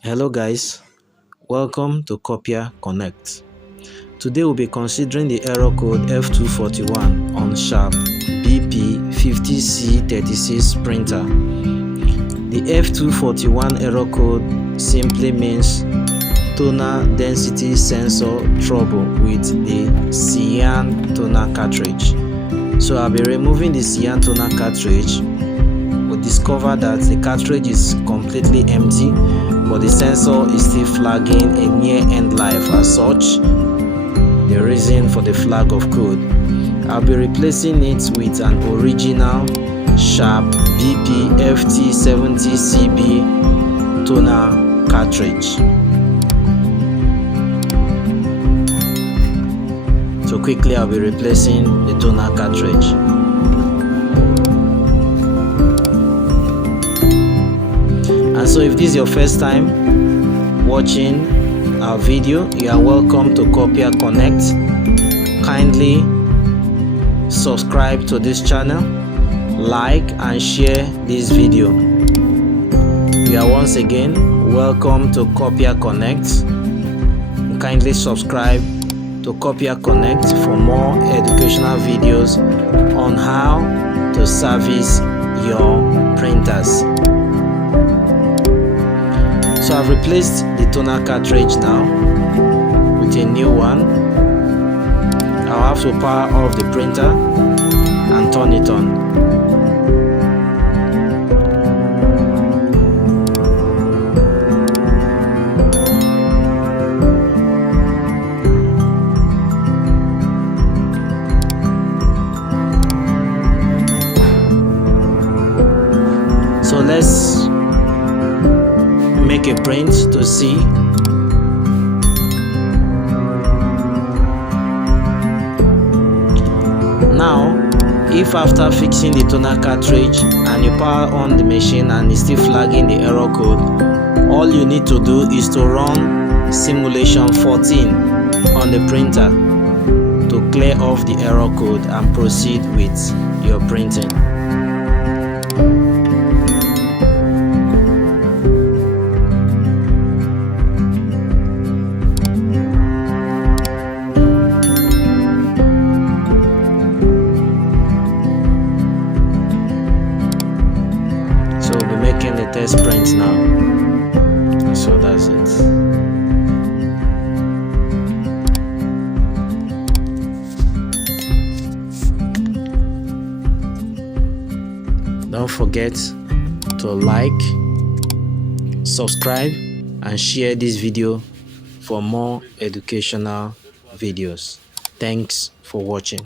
Hello guys, welcome to Copier Connect. Today we'll be considering the error code F2-41 on sharp BP-50C36 printer. The F2-41 error code simply means toner density sensor trouble with the cyan toner cartridge. So I'll be removing the cyan toner cartridge. We'll discover that the cartridge is completely empty, but the sensor is still flagging a near end life. As such, the reason for the flag of code. I'll be replacing it with an original sharp BP-50C36 toner cartridge. So quickly I'll be replacing the toner cartridge. And so if this is your first time watching our video, you are welcome to Copier Connect. Kindly subscribe to this channel, like and share this video. You are once again welcome to Copier Connect. Kindly subscribe to Copier Connect for more educational videos on how to service your printers. So I've replaced the toner cartridge now with a new one. I'll have to power off the printer and turn it on. So let's make a print to see. Now, if after fixing the toner cartridge and you power on the machine and it's still flagging the error code, all you need to do is to run simulation 14 on the printer to clear off the error code and proceed with your printing. So we'll be making the test print now. So that's it. Don't forget to like, subscribe and share this video for more educational videos. Thanks for watching.